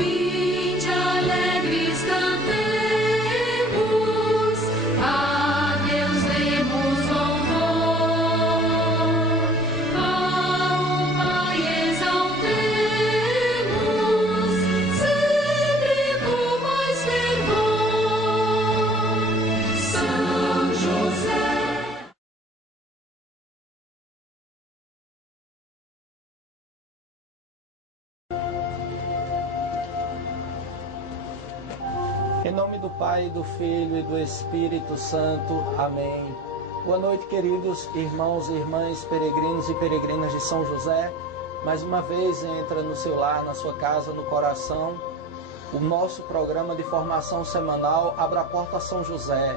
Vinde alegres cantemos, a Deus demos louvor, ao Pai exaltemos, sempre com mais fervor. São José. Em nome do Pai, do Filho e do Espírito Santo. Amém. Boa noite, queridos irmãos e irmãs, peregrinos e peregrinas de São José. Mais uma vez entra no seu lar, na sua casa, no coração, o nosso programa de formação semanal Abra a Porta a São José.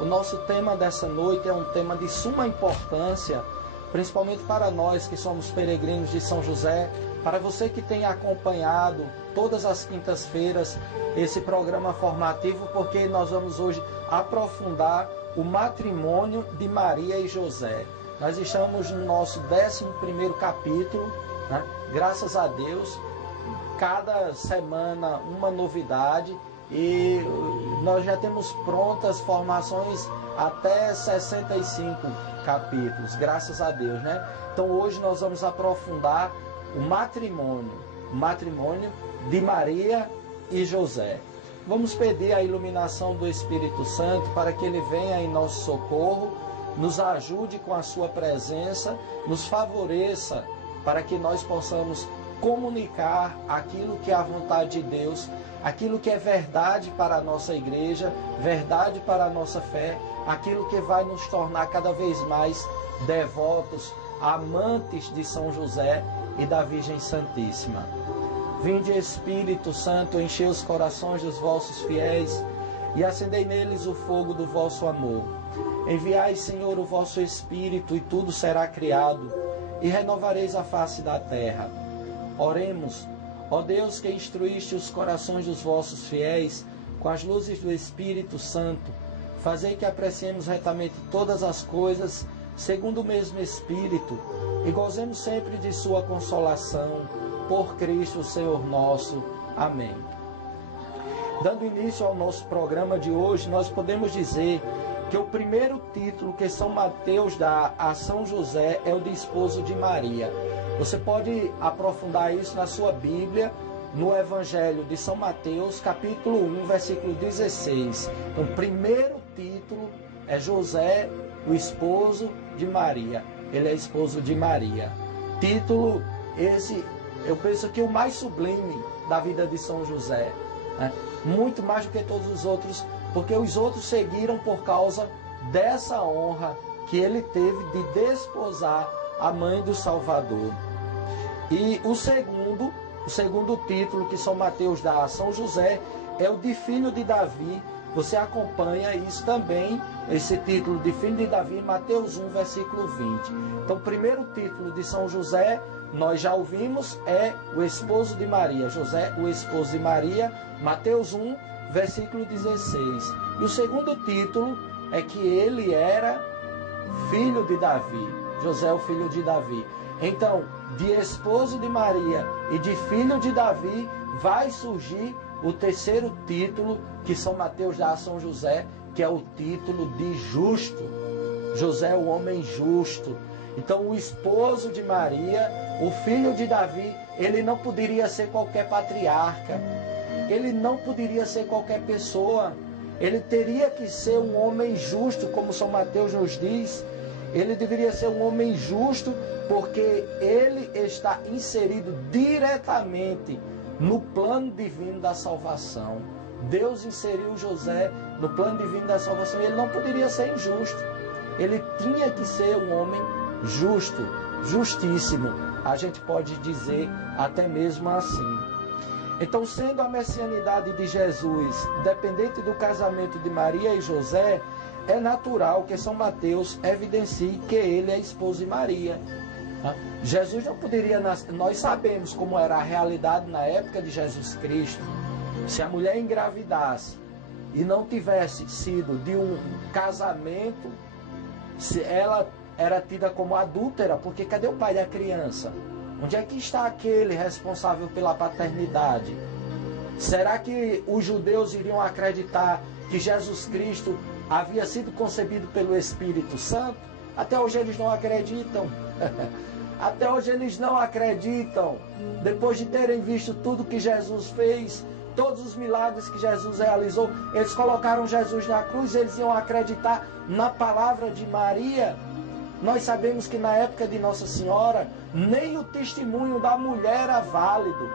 O nosso tema dessa noite é um tema de suma importância, principalmente para nós que somos peregrinos de São José, para você que tem acompanhado todas as quintas-feiras esse programa formativo, porque nós vamos hoje aprofundar o matrimônio de Maria e José. Nós estamos no nosso 11º capítulo, né? Graças a Deus, cada semana uma novidade, e nós já temos prontas formações até 65 capítulos, graças a Deus, né? Então hoje nós vamos aprofundar o matrimônio de Maria e José. Vamos pedir a iluminação do Espírito Santo para que ele venha em nosso socorro, nos ajude com a sua presença, nos favoreça para que nós possamos comunicar aquilo que é a vontade de Deus, aquilo que é verdade para a nossa igreja, verdade para a nossa fé, aquilo que vai nos tornar cada vez mais devotos, amantes de São José e da Virgem Santíssima. Vinde, Espírito Santo, enchei os corações dos vossos fiéis e acendei neles o fogo do vosso amor. Enviai, Senhor, o vosso Espírito, e tudo será criado, e renovareis a face da terra. Oremos. Ó Deus, que instruíste os corações dos vossos fiéis com as luzes do Espírito Santo, fazei que apreciemos retamente todas as coisas segundo o mesmo Espírito, e gozemos sempre de sua consolação, por Cristo Senhor nosso. Amém. Dando início ao nosso programa de hoje, nós podemos dizer que o primeiro título que São Mateus dá a São José é o de esposo de Maria. Você pode aprofundar isso na sua Bíblia, no Evangelho de São Mateus, capítulo 1, versículo 16. Então, o primeiro título é José, o esposo de Maria. Ele é esposo de Maria. Título esse, eu penso que o mais sublime da vida de São José, né? Muito mais do que todos os outros, porque os outros seguiram por causa dessa honra que ele teve de desposar a mãe do Salvador. E o segundo título que São Mateus dá a São José é o de filho de Davi. Você acompanha isso também, esse título de filho de Davi, em Mateus 1, versículo 20. Então, o primeiro título de São José, nós já ouvimos, é o esposo de Maria. José, o esposo de Maria, Mateus 1, versículo 16. E o segundo título é que ele era filho de Davi. José, o filho de Davi. Então, de esposo de Maria e de filho de Davi, vai surgir o terceiro título que São Mateus dá a São José, que é o título de justo. José, o homem justo. Então, o esposo de Maria, o filho de Davi, ele não poderia ser qualquer patriarca, ele não poderia ser qualquer pessoa, ele teria que ser um homem justo, como São Mateus nos diz. Ele deveria ser um homem justo, porque ele está inserido diretamente no plano divino da salvação. Deus inseriu José no plano divino da salvação, e ele não poderia ser injusto. Ele tinha que ser um homem justo, justíssimo, a gente pode dizer até mesmo assim. Então, sendo a messianidade de Jesus dependente do casamento de Maria e José, é natural que São Mateus evidencie que ele é esposo de Maria. Jesus não poderia nascer. Nós sabemos como era a realidade na época de Jesus Cristo. Se a mulher engravidasse e não tivesse sido de um casamento, se ela era tida como adúltera, porque cadê o pai da criança? Onde é que está aquele responsável pela paternidade? Será que os judeus iriam acreditar que Jesus Cristo havia sido concebido pelo Espírito Santo? Até hoje eles não acreditam. Até hoje eles não acreditam. Depois de terem visto tudo que Jesus fez, todos os milagres que Jesus realizou, eles colocaram Jesus na cruz, eles iam acreditar na palavra de Maria. Nós sabemos que na época de Nossa Senhora, nem o testemunho da mulher era válido.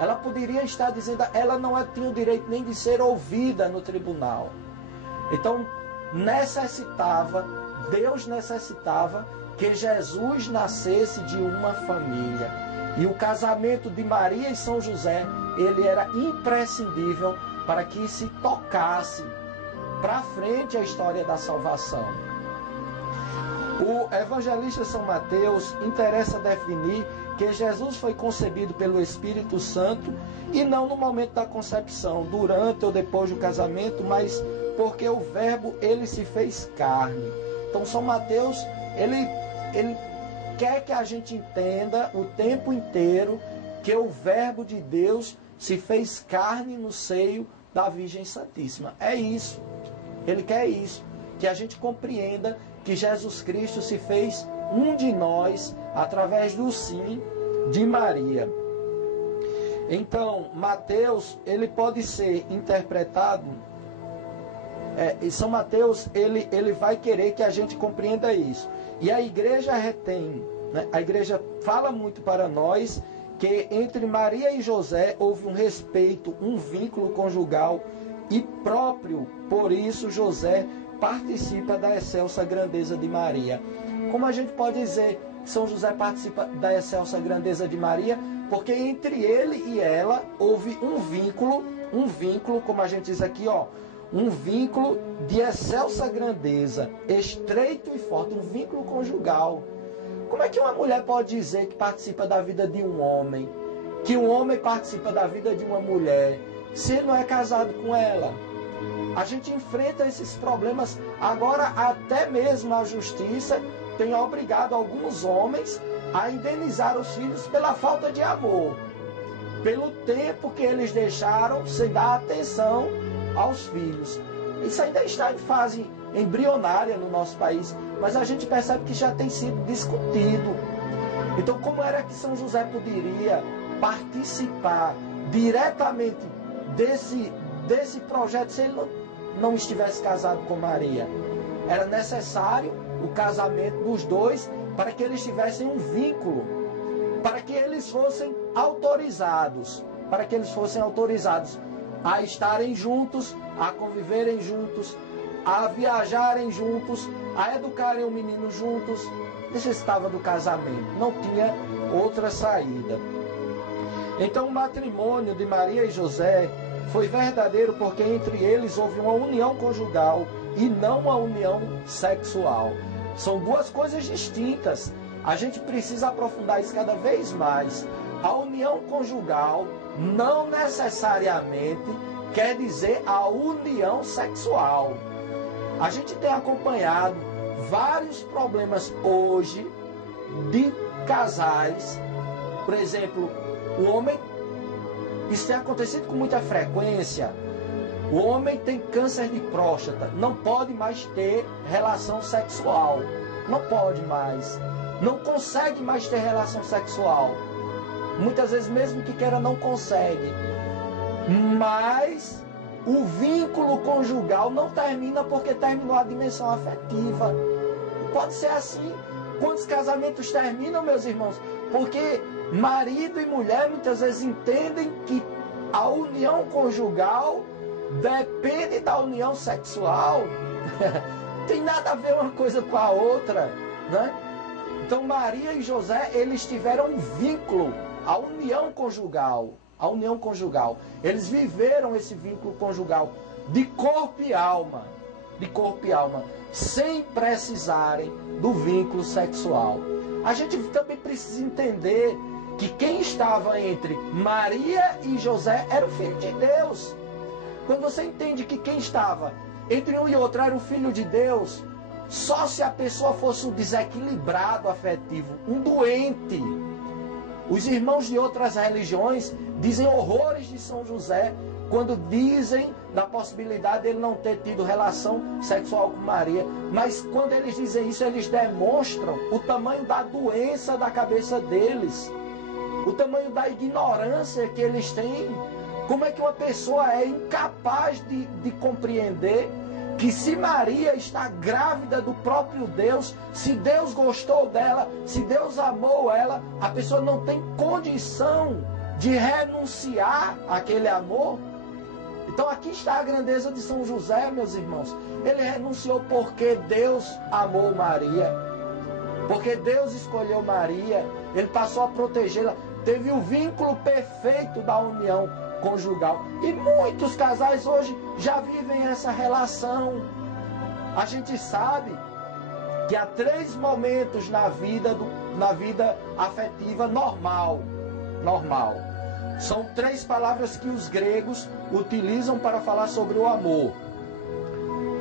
Ela poderia estar dizendo, ela não tinha o direito nem de ser ouvida no tribunal. Então, Deus necessitava que Jesus nascesse de uma família. E o casamento de Maria e São José, ele era imprescindível para que se tocasse para frente a história da salvação. O evangelista São Mateus interessa definir que Jesus foi concebido pelo Espírito Santo e não no momento da concepção, durante ou depois do casamento, mas porque o Verbo, ele se fez carne. Então São Mateus, ele quer que a gente entenda o tempo inteiro que o Verbo de Deus se fez carne no seio da Virgem Santíssima. É isso. Ele quer isso. Que a gente compreenda que Jesus Cristo se fez um de nós através do sim de Maria. Então, Mateus, ele pode ser interpretado... e São Mateus, ele vai querer que a gente compreenda isso. E a igreja retém, né? A igreja fala muito para nós que entre Maria e José houve um respeito, um vínculo conjugal e próprio, por isso José participa da excelsa grandeza de Maria. Como a gente pode dizer que São José participa da excelsa grandeza de Maria? Porque entre ele e ela houve um vínculo, como a gente diz aqui, um vínculo de excelsa grandeza, estreito e forte, um vínculo conjugal. Como é que uma mulher pode dizer que participa da vida de um homem, que um homem participa da vida de uma mulher, se ele não é casado com ela? A gente enfrenta esses problemas. Agora até mesmo a justiça tem obrigado alguns homens a indenizar os filhos pela falta de amor, pelo tempo que eles deixaram sem dar atenção aos filhos. Isso ainda está em fase embrionária no nosso país, mas a gente percebe que já tem sido discutido. Então, como era que São José poderia participar diretamente desse projeto se ele não estivesse casado com Maria? Era necessário o casamento dos dois para que eles tivessem um vínculo, para que eles fossem autorizados, a estarem juntos, a conviverem juntos, a viajarem juntos, a educarem o menino juntos. Necessitava do casamento, não tinha outra saída. Então o matrimônio de Maria e José foi verdadeiro porque entre eles houve uma união conjugal e não uma união sexual. São duas coisas distintas. A gente precisa aprofundar isso cada vez mais. A união conjugal não necessariamente quer dizer a união sexual. A gente tem acompanhado vários problemas hoje de casais. Por exemplo, o homem, isso tem acontecido com muita frequência. O homem tem câncer de próstata, não pode mais ter relação sexual. Não pode mais. Não consegue mais ter relação sexual. Muitas vezes, mesmo que queira, não consegue. Mas o vínculo conjugal não termina porque terminou a dimensão afetiva. Pode ser assim. Quantos casamentos terminam, meus irmãos? Porque marido e mulher muitas vezes entendem que a união conjugal depende da união sexual. Tem nada a ver uma coisa com a outra, né? Então Maria e José, eles tiveram um vínculo, a união conjugal. Eles viveram esse vínculo conjugal de corpo e alma, sem precisarem do vínculo sexual. A gente também precisa entender que quem estava entre Maria e José era o Filho de Deus. Quando você entende que quem estava entre um e outro era o Filho de Deus, só se a pessoa fosse um desequilibrado afetivo, um doente, Os irmãos de outras religiões dizem horrores de São José quando dizem da possibilidade dele não ter tido relação sexual com Maria. Mas quando eles dizem isso, eles demonstram o tamanho da doença da cabeça deles, o tamanho da ignorância que eles têm. Como é que uma pessoa é incapaz de compreender que se Maria está grávida do próprio Deus, se Deus gostou dela, se Deus amou ela, a pessoa não tem condição de renunciar àquele amor? Então aqui está a grandeza de São José, meus irmãos. Ele renunciou porque Deus amou Maria, porque Deus escolheu Maria, ele passou a protegê-la, teve o vínculo perfeito da união conjugal. E muitos casais hoje já vivem essa relação. A gente sabe que há 3 momentos na vida afetiva normal. São 3 palavras que os gregos utilizam para falar sobre o amor: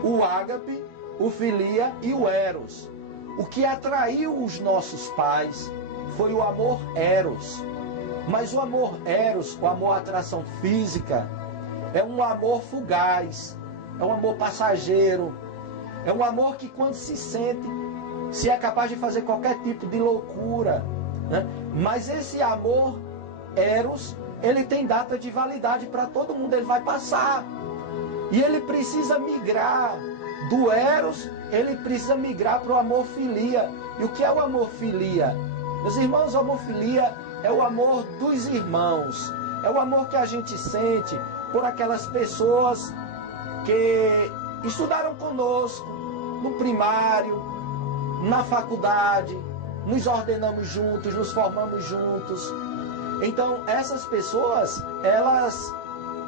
o ágape, o filia e o eros. O que atraiu os nossos pais foi o amor eros. Mas o amor eros, o amor atração física, é um amor fugaz, é um amor passageiro, é um amor que quando se sente, se é capaz de fazer qualquer tipo de loucura, né? Mas esse amor eros, ele tem data de validade para todo mundo, ele vai passar. E ele precisa migrar do eros, ele precisa migrar para o amor filia. E o que é o amor filia? Meus irmãos, o amor filia é o amor dos irmãos. É o amor que a gente sente por aquelas pessoas que estudaram conosco no primário, na faculdade, nos ordenamos juntos, nos formamos juntos. Então, essas pessoas, elas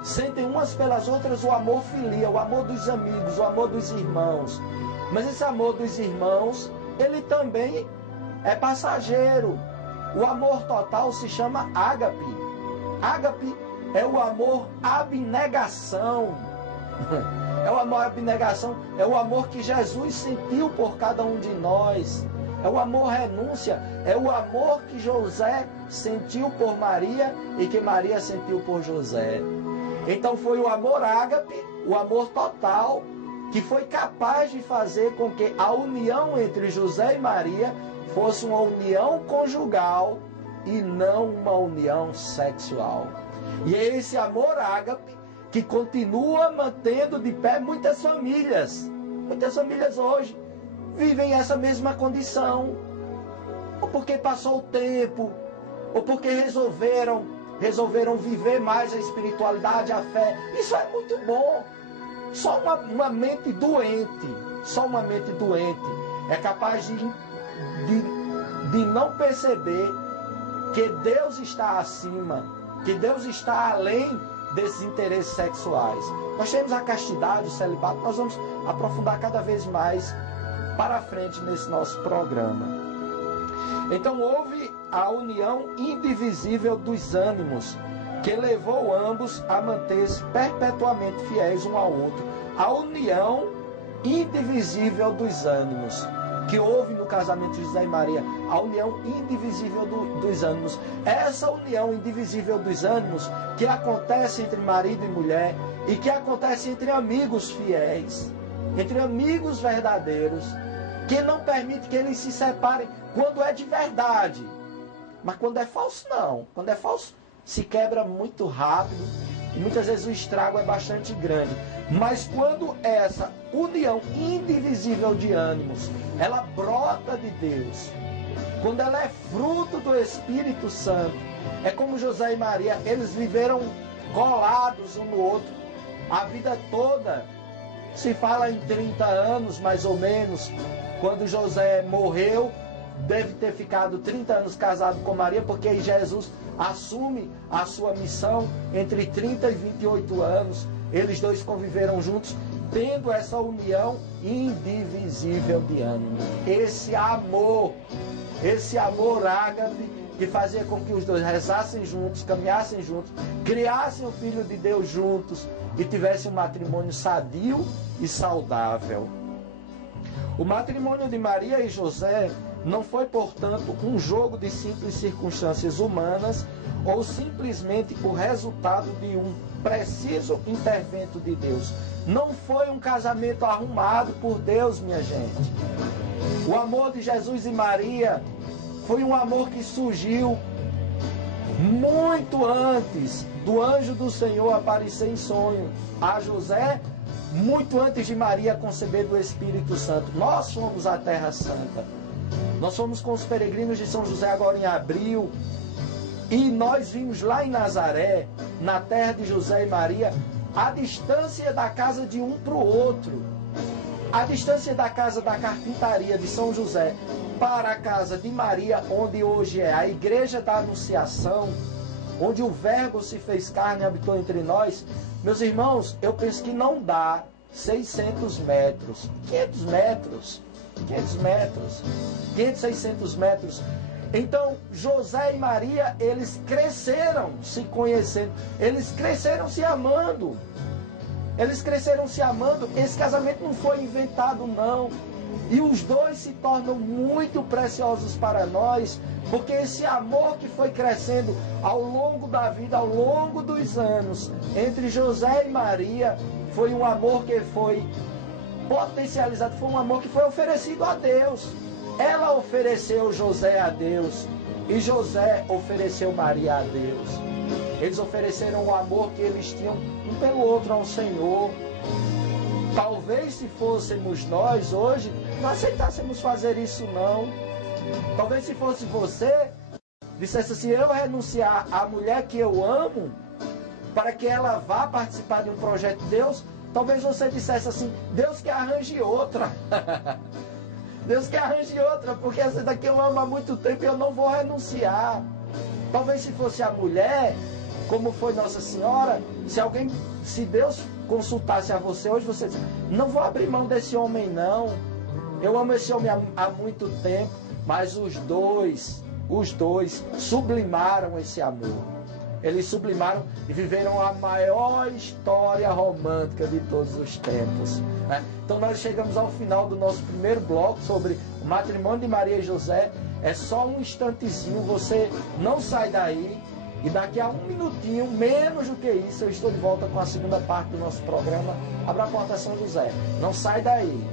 sentem umas pelas outras o amor filia, o amor dos amigos, o amor dos irmãos. Mas esse amor dos irmãos, ele também é passageiro. O amor total se chama ágape. Ágape é o amor abnegação. É o amor abnegação, é o amor que Jesus sentiu por cada um de nós. É o amor renúncia, é o amor que José sentiu por Maria e que Maria sentiu por José. Então foi o amor ágape, o amor total, que foi capaz de fazer com que a união entre José e Maria fosse uma união conjugal e não uma união sexual. E é esse amor ágape que continua mantendo de pé muitas famílias. Muitas famílias hoje vivem essa mesma condição, ou porque passou o tempo, ou porque resolveram viver mais a espiritualidade, a fé. Isso é muito bom. Só uma mente doente, é capaz de não perceber que Deus está acima, que Deus está além desses interesses sexuais. Nós temos a castidade, o celibato, nós vamos aprofundar cada vez mais para frente nesse nosso programa. Então houve a união indivisível dos ânimos, que levou ambos a manter-se perpetuamente fiéis um ao outro. A união indivisível dos ânimos, que houve no casamento de José e Maria, a união indivisível dos ânimos. Essa união indivisível dos ânimos que acontece entre marido e mulher e que acontece entre amigos fiéis, entre amigos verdadeiros, que não permite que eles se separem quando é de verdade. Mas quando é falso, não. Quando é falso, se quebra muito rápido e muitas vezes o estrago é bastante grande. Mas quando essa união indivisível de ânimos, ela brota de Deus, quando ela é fruto do Espírito Santo, é como José e Maria, eles viveram colados um no outro a vida toda. Se fala em 30 anos, mais ou menos. Quando José morreu, deve ter ficado 30 anos casado com Maria, porque aí Jesus assume a sua missão entre 30 e 28 anos. Eles dois conviveram juntos, tendo essa união indivisível de ânimo. Esse amor ágape, que fazia com que os dois rezassem juntos, caminhassem juntos, criassem o Filho de Deus juntos e tivessem um matrimônio sadio e saudável. O matrimônio de Maria e José Não foi, portanto, um jogo de simples circunstâncias humanas ou simplesmente o resultado de um preciso intervento de Deus. Não foi um casamento arrumado por Deus, minha gente. O amor de Jesus e Maria foi um amor que surgiu muito antes do anjo do Senhor aparecer em sonho a José, muito antes de Maria conceber do Espírito Santo. Nós somos a Terra Santa. Nós fomos com os peregrinos de São José agora em abril, e nós vimos lá em Nazaré, na terra de José e Maria, a distância da casa de um para o outro. A distância da casa da carpintaria de São José para a casa de Maria, onde hoje é a igreja da Anunciação, onde o Verbo se fez carne e habitou entre nós. Meus irmãos, eu penso que não dá 600 metros, 500 metros, 600 metros. Então, José e Maria, eles cresceram se conhecendo, eles cresceram se amando. Eles cresceram se amando. Esse casamento não foi inventado, não. E os dois se tornam muito preciosos para nós, porque esse amor que foi crescendo ao longo da vida, ao longo dos anos, entre José e Maria, foi um amor que foi potencializado, foi um amor que foi oferecido a Deus. Ela ofereceu José a Deus e José ofereceu Maria a Deus. Eles ofereceram o amor que eles tinham um pelo outro ao Senhor. Talvez se fôssemos nós hoje, não aceitássemos fazer isso não. Talvez se fosse você, dissesse assim, eu renunciar à mulher que eu amo, para que ela vá participar de um projeto de Deus, talvez você dissesse assim, Deus que arranje outra. Deus que arranje outra, porque essa daqui eu amo há muito tempo e eu não vou renunciar. Talvez se fosse a mulher, como foi Nossa Senhora, se Deus consultasse a você hoje, você diz, não vou abrir mão desse homem não. Eu amo esse homem há muito tempo, mas os dois sublimaram esse amor. Eles sublimaram e viveram a maior história romântica de todos os tempos. Né? Então nós chegamos ao final do nosso primeiro bloco sobre o matrimônio de Maria e José. É só um instantezinho, você não sai daí. E daqui a um minutinho, menos do que isso, eu estou de volta com a segunda parte do nosso programa. Abra a porta, São José. Não sai daí.